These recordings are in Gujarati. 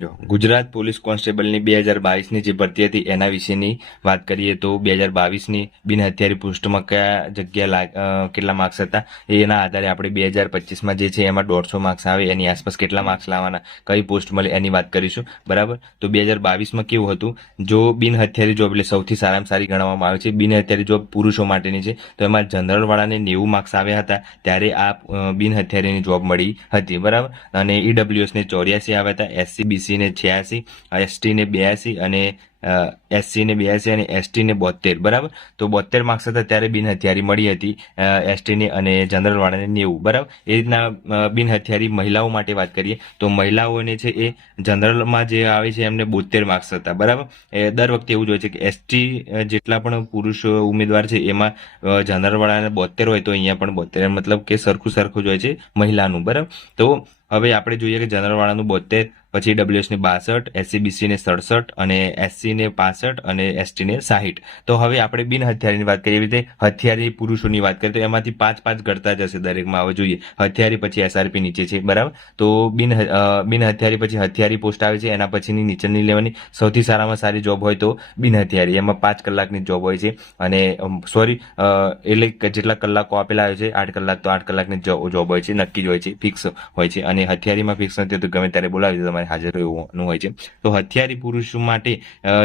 જો ગુજરાત પોલીસ કોન્સ્ટેબલની 2022ની જે ભરતી હતી એના વિશેની વાત કરીએ તો 2022ની બિન હથિયારી પોસ્ટમાં કયા જગ્યા કેટલા માર્ક્સ હતા એના આધારે આપણે 2025માં જે છે એમાં 150 માર્ક્સ આવે એની આસપાસ કેટલા માર્ક્સ લાવવાના, કઈ પોસ્ટ મળે એની વાત કરીશું. બરાબર. તો 2022માં કેવું હતું, જો બિન હથિયારી જોબ એટલે સૌથી સારામાં સારી ગણવામાં આવે છે. બિન હથિયારી જોબ પુરુષો માટેની છે, તો એમાં જનરલ વાળાને 90 માર્ક્સ આવ્યા હતા ત્યારે આ બિન હથિયારીની જોબ મળી હતી. બરાબર. અને ઈડબ્લ્યુએસ ને 84 આવ્યા હતા, SCBC ને 86, ST ને 82 અને SC ને 82 અને ST ને 72. બરાબર. તો 72 માર્ક્સ હતા ત્યારે બિન હથિયારી મળી હતી ST ને અને જનરલ વાળાને 90. બરાબર. એ રીતના બિન હથિયારી મહિલાઓ માટે વાત કરીએ તો મહિલાઓને છે એ જનરલમાં જે આવે છે એમને 72 માર્ક્સ હતા. બરાબર. એ દર વખતે એવું જ હોય છે કે ST જેટલા પણ પુરુષ ઉમેદવાર છે એમાં જનરલ વાળાને 72 હોય તો અહીંયા પણ 72, મતલબ કે સરખું જ હોય છે મહિલાનું. બરાબર. તો હવે આપણે જોઈએ કે જનરલ વાળાનું 72, પછી ડબ્લ્યુએસ ને 62, SCBC ને 67 અને SC ને 65 અને ST ને 60. તો હવે આપણે બિન હથિયારીની વાત કરીએ, એવી રીતે હથિયારી પુરુષોની વાત કરીએ તો એમાંથી 5 ગણતા જશે દરેકમાં. હવે જોઈએ હથિયારી પછી SRP નીચે છે. બરાબર. તો બિન હથિયારી પછી હથિયારી પોસ્ટ આવે છે, એના પછીની નીચેની લેવાની સૌથી સારામાં સારી જોબ હોય તો બિન હથિયારી, એમાં 5 કલાકની જોબ હોય છે. અને એટલે જેટલા કલાકો આપેલા હોય છે 8 કલાક, તો 8 કલાકની જોબ હોય છે, નક્કી જ હોય છે, ફિક્સ હોય છે. અને હથિયારીમાં ફિક્સ નથી તો ગમે ત્યારે બોલાવી દો, તમારે હાજર રહેવાનું હોય છે. તો હથિયારી પુરુષો માટે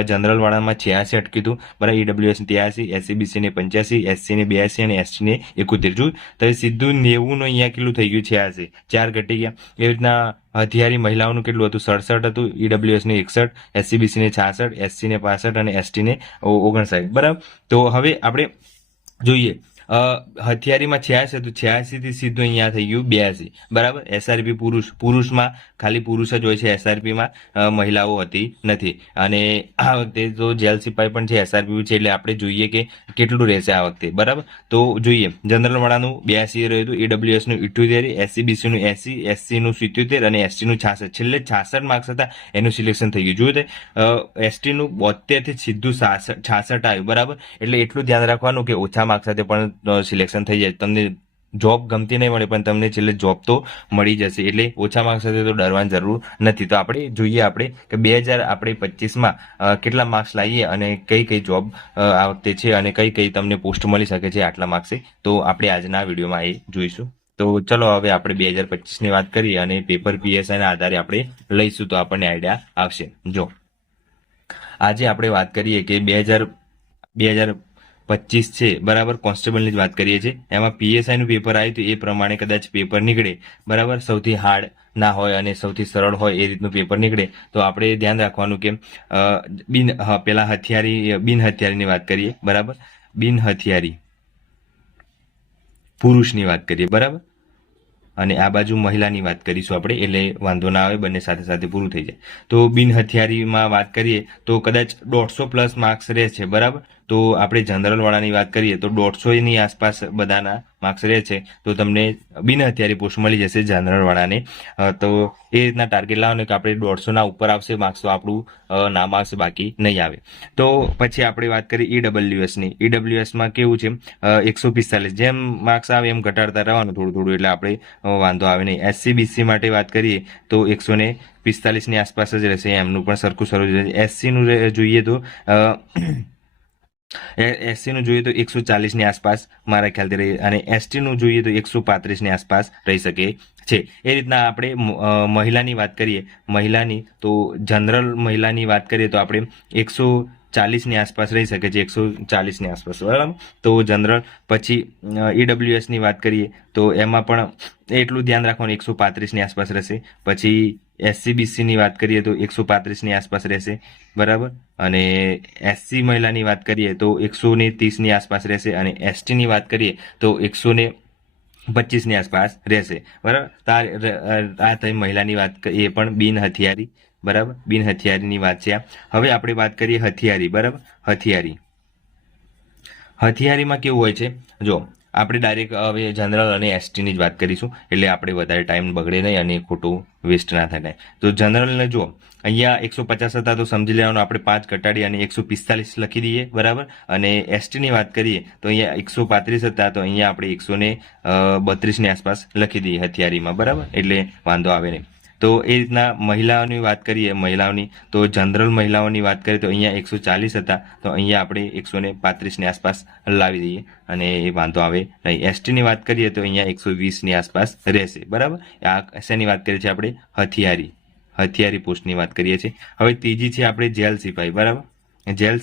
જનરલ વાળામાં 86 અટક્યું હતું. બરાબર. ઈડબ્લ્યુએસ 83, SCBC ને 85, SC ને 82 અને ST ને 71. જોયું તો સીધું 90 નું અહીંયા કેટલું થઈ ગયું, 86, 4 ઘટી ગયા. એવી રીતના હથિયારી મહિલાઓનું કેટલું હતું, 67 હતું, ઈડબ્લ્યુએસ ને 61, SCBC ને 66, SC ને 65 અને ST ને 59. બરાબર. તો હવે આપણે જોઈએ હથિયારીમાં 86 હતું, 86 થી સીધું અહીંયા થઈ ગયું 82. બરાબર. SRP પુરુષમાં ખાલી પુરુષ જ હોય છે, SRP માં મહિલાઓ હતી નથી. અને આ વખતે તો જેલ સિપાઈ પણ છે, SRP છે, એટલે આપણે જોઈએ કે કેટલું રહેશે આ વખતે. બરાબર. તો જોઈએ જનરલ વાળાનું 82 રહ્યું હતું, ઈડબ્લ્યુએસ નું 78, SCBC નું 80, SC નું 77 અને ST નું 66. છેલ્લે 66 માર્ક્સ હતા એનું સિલેક્શન થઈ ગયું. જોયું તે ST નું 72 થી સીધું 66 આવ્યું. બરાબર. એટલે એટલું ધ્યાન રાખવાનું કે ઓછા માર્ક્સ સાથે પણ સિલેક્શન થઈ જાય. તમને જોબ ગમતી નહીં મળે પણ તમને છેલ્લે જોબ તો મળી જશે, એટલે ઓછા માર્ક્સ સાથે તો ડરવાની જરૂર નથી. તો આપણે જોઈએ આપણે કે 2025માં કેટલા માર્ક્સ લાવીએ અને કઈ જોબ આ વખતે છે અને કઈ તમને પોસ્ટ મળી શકે છે આટલા માર્ક્સે. તો આપણે આજના વિડીયોમાં એ જોઈશું. તો ચલો હવે આપણે 2025ની વાત કરીએ અને પેપર PSI ના આધારે આપણે લઈશું તો આપણને આઈડિયા આવશે. જો આજે આપણે વાત કરીએ કે 2025 છે. બરાબર. કોન્સ્ટેબલની જ વાત કરીએ છીએ. એમાં PSI નું પેપર આવ્યું તો એ પ્રમાણે કદાચ પેપર નીકળે. બરાબર. સૌથી હાર્ડ ના હોય અને સૌથી સરળ હોય એ રીતનું પેપર નીકળે. તો આપણે ધ્યાન રાખવાનું કે પેલા બિન હથિયારીની વાત કરીએ. બરાબર. બિન હથિયારી પુરુષની વાત કરીએ. બરાબર. અને આ બાજુ મહિલાની વાત કરીશું આપણે, એટલે વાંધો ના આવે, બંને સાથે સાથે પૂરું થઈ જાય. તો બિન હથિયારીમાં વાત કરીએ તો કદાચ 150+ માર્ક્સ રહેશે. બરાબર. તો આપણે જનરલ વાળાની વાત કરીએ તો 150ની આસપાસ બધાના માર્ક્સ રહે છે, તો તમને બિન હથિયારી પોસ્ટ મળી જશે જનરલ વાળાને. તો એ રીતના ટાર્ગેટ લાવવાનું કે આપણે 150ના ઉપર આવશે માર્ક્સ તો આપણું નામ આવશે, બાકી નહીં આવે. તો પછી આપણે વાત કરીએ ઈડબ્લ્યુએસની. ઈડબ્લ્યુએસમાં કેવું છે, 145, જેમ માર્ક્સ આવે એમ ઘટાડતા રહેવાનું થોડું, એટલે આપણે વાંધો આવે નહીં. SCBC માટે વાત કરીએ તો 145ની આસપાસ જ રહેશે, એમનું પણ સરખું રહેશે. SC નું જોઈએ તો SC નું જોઈએ તો 140ની આસપાસ મારા ખ્યાલથી રહી, અને ST નું જોઈએ તો 135ની આસપાસ રહી શકે છે. એ રીતના આપણે મહિલાની વાત કરીએ, તો જનરલ મહિલાની વાત કરીએ તો આપણે 140ની આસપાસ રહી શકે છે, 140ની આસપાસ. બરાબર. તો જનરલ પછી ઈડબ્લ્યુએસની વાત કરીએ તો એમાં પણ એટલું ધ્યાન રાખવાનું, 135ની આસપાસ રહેશે. પછી SCBCની વાત કરીએ તો 135ની આસપાસ રહેશે. બરાબર. અને SC મહિલાની વાત કરીએ તો 130ની આસપાસ રહેશે, અને STની વાત કરીએ તો 125ની આસપાસ રહેશે. બરાબર. આ થઈ મહિલાની વાત, એ પણ બિન હથિયારી. બરાબર. બિન હથિયારીની વાત છે. હવે આપણે વાત કરીએ હથિયારી. બરાબર. હથિયારીમાં કેવું હોય છે, જો આપણે ડાયરેક્ટ હવે જનરલ અને STની જ વાત કરીશું, એટલે આપણે વધારે ટાઈમ બગડે નહીં અને ખોટું વેસ્ટ ના થાય. તો જનરલને જો અહીંયા 150 હતા તો સમજી લેવાનું આપણે 5 ઘટાડી અને 145 લખી દઈએ. બરાબર. અને STની વાત કરીએ તો અહીંયા 135 હતા તો અહીંયા આપણે 132ની આસપાસ લખી દઈએ હથિયારીમાં. બરાબર. એટલે વાંધો આવે નહીં. તો એ રીતના મહિલાઓની વાત કરીએ, મહિલાઓની તો જનરલ મહિલાઓની વાત કરીએ તો અહીંયા 140 હતા, તો અહીંયા આપણે 135ની આસપાસ લાવી દઈએ અને એ વાંધો આવે નહીં. એસટીની વાત કરીએ તો અહીંયા 120ની આસપાસ રહેશે. બરાબર. આ શેની વાત કરીએ છીએ આપણે? હથિયારી પોસ્ટની વાત કરીએ છીએ. હવે ત્રીજી છે આપણે જેલ સિપાહી. બરાબર. જેલ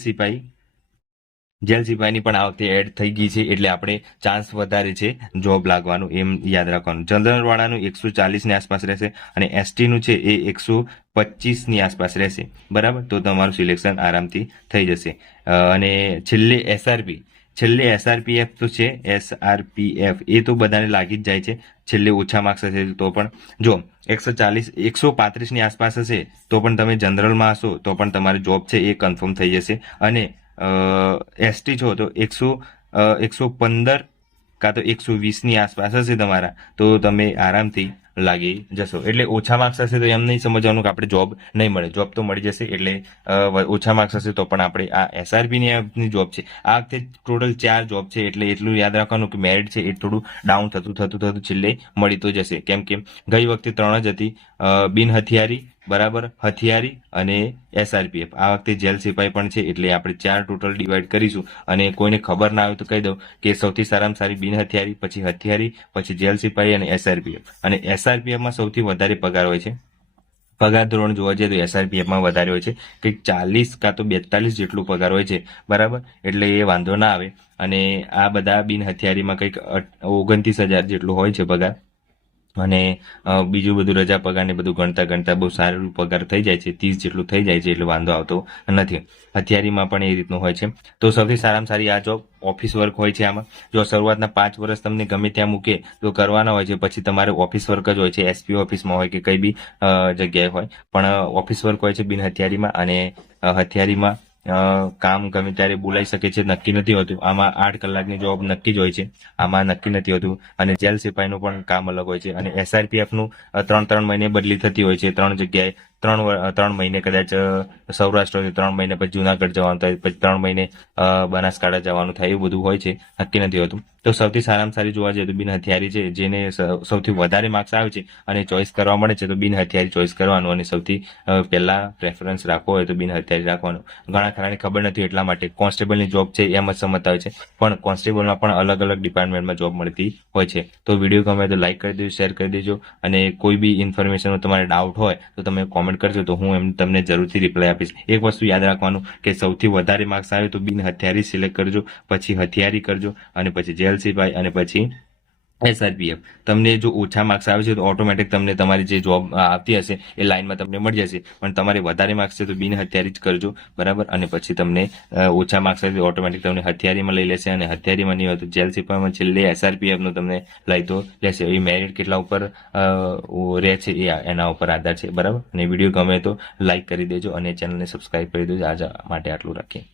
સિપાહીની પણ આ વખતે એડ થઈ ગઈ છે, એટલે આપણે ચાન્સ વધારે છે જોબ લાગવાનું, એમ યાદ રાખવાનું. જનરલ વાળાનું 140ની આસપાસ રહેશે અને એસટીનું છે એ 125ની આસપાસ રહેશે. બરાબર. તો તમારું સિલેક્શન આરામથી થઈ જશે. અને છેલ્લે એસઆરપીએફ તો છે, એસઆરપીએફ એ તો બધાને લાગી જ જાય છે. છેલ્લે ઓછા માર્ક્સ હશે તો પણ જો 135ની આસપાસ હશે તો પણ તમે જનરલમાં હશો તો પણ તમારી જોબ છે એ કન્ફર્મ થઈ જશે. અને એસટી છો તો 115 કાં તો 120ની આસપાસ હશે તમારા, તો તમે આરામથી લાગી જશો. એટલે ઓછા માર્ક્સ હશે તો એમ નહીં સમજવાનું કે આપણે જોબ નહીં મળે, જોબ તો મળી જશે. એટલે ઓછા માર્ક્સ હશે તો પણ આપણે આ એસઆરપીની જોબ છે, આ વખતે ટોટલ 4 જોબ છે, એટલે એટલું યાદ રાખવાનું કે મેરિટ છે એ થોડું ડાઉન થતું છેલ્લે મળી તો જશે. કેમ કે ગઈ વખતે 3 જ હતી, બિન હથિયારી, બરાબર, હથિયારી અને એસઆરપીએફ. આ વખતે જેલ સિપાહી પણ છે, એટલે આપણે 4 ટોટલ ડિવાઈડ કરીશું. અને કોઈને ખબર ના આવે તો કહી દઉં કે સૌથી સારામાં સારી બિન હથિયારી, પછી હથિયારી, પછી જેલ સિપાહી અને એસઆરપીએફ. અને એસઆરપીએફમાં સૌથી વધારે પગાર હોય છે. પગાર ધોરણ જોવા જઈએ તો એસઆરપીએફમાં વધારે હોય છે, કંઈક 40 કાં તો 42 જેટલું પગાર હોય છે. બરાબર. એટલે એ વાંધો ના આવે. અને આ બધા બિન હથિયારીમાં કંઈક 29,000 જેટલું હોય છે પગાર. અને બીજું બધું રજા પગાર ને બધું ગણતા બહુ સારું પગાર થઈ જાય છે, 30 જેટલું થઈ જાય છે, એટલે વાંધો આવતો નથી. હથિયારીમાં પણ એ રીતનું હોય છે. તો સૌથી સારામાં સારી આ જોબ ઓફિસ વર્ક હોય છે. આમાં જો શરૂઆતના 5 વર્ષ તમને ગમે ત્યાં મૂકે તો કરવાના હોય છે, પછી તમારે ઓફિસ વર્ક જ હોય છે, એસપી ઓફિસમાં હોય કે કઈ બી જગ્યાએ હોય, પણ ઓફિસ વર્ક હોય છે બિન હથિયારીમાં. અને હથિયારીમાં કામ ગમે ત્યારે બોલાઈ શકે છે, નક્કી નથી હોતું. આમાં 8 કલાકની જોબ નક્કી જ હોય છે, આમાં નક્કી નથી હોતું. અને જેલ સિપાહીનું પણ કામ અલગ હોય છે. અને એસઆરપીએફનું 3 મહિને બદલી થતી હોય છે, 3 જગ્યાએ 3 મહિને કદાચ સૌરાષ્ટ્ર, 3 મહિને પછી જુનાગઢ જવાનું થાય, પછી 3 મહિને બનાસકાંઠા જવાનું થાય, એવું બધું હોય છે, નક્કી નથી હોતું. તો સૌથી સારામાં સારી જોવા જઈએ તો બિન હથિયારી છે, જેને સૌથી વધારે માર્ક્સ આવે છે અને ચોઈસ કરવા મળે છે તો બિન હથિયારી ચોઈસ કરવાનું. અને સૌથી પહેલા પ્રેફરન્સ રાખવો હોય તો બિન હથિયારી રાખવાનું. ઘણા ખરાને ખબર નથી, એટલા માટે કોન્સ્ટેબલની જોબ છે એમ જ સમજતા હોય છે, પણ કોન્સ્ટેબલમાં પણ અલગ અલગ ડિપાર્ટમેન્ટમાં જોબ મળતી હોય છે. તો વિડીયો ગમે તો લાઈક કરી દેજો, શેર કરી દેજો. અને કોઈ બી ઇન્ફોર્મેશનનો તમારે ડાઉટ હોય તો તમે કોમેન્ટ કરજો, તો હું એમ તમને જરૂરથી રિપ્લાય આપીશ. એક વસ્તુ યાદ રાખવાનું કે સૌથી વધારે માર્ક્સ આવે તો બિન હથિયારી સિલેક્ટ કરજો, પછી હથિયારી કરજો, અને પછી જેલ સિપાહી, અને પછી એસઆરપીએફ. તમને જો ઓછા માર્ક્સ આવે છે તો ઓટોમેટિક તમને તમારી જે જોબ આવતી હશે એ લાઈનમાં તમને મળી જશે. પણ તમારે વધારે માર્ક્સ છે તો બિન હથિયારી જ કરજો. બરાબર. અને પછી તમને ઓછા માર્ક્સ આવે તો ઓટોમેટિક તમને હથિયારીમાં લઈ લેશે, અને હથિયારીમાં નહીં હોય તો જેલ સિપાહીમાં છેલ્લે એસઆરપીએફનું તમને લઈ તો લેશે. એ મેરિટ કેટલા ઉપર રહે છે એ એના ઉપર આધાર છે. બરાબર. અને વિડીયો ગમે તો લાઈક કરી દેજો અને ચેનલને સબસ્ક્રાઈબ કરી દેજો. આજ માટે આટલું રાખીએ.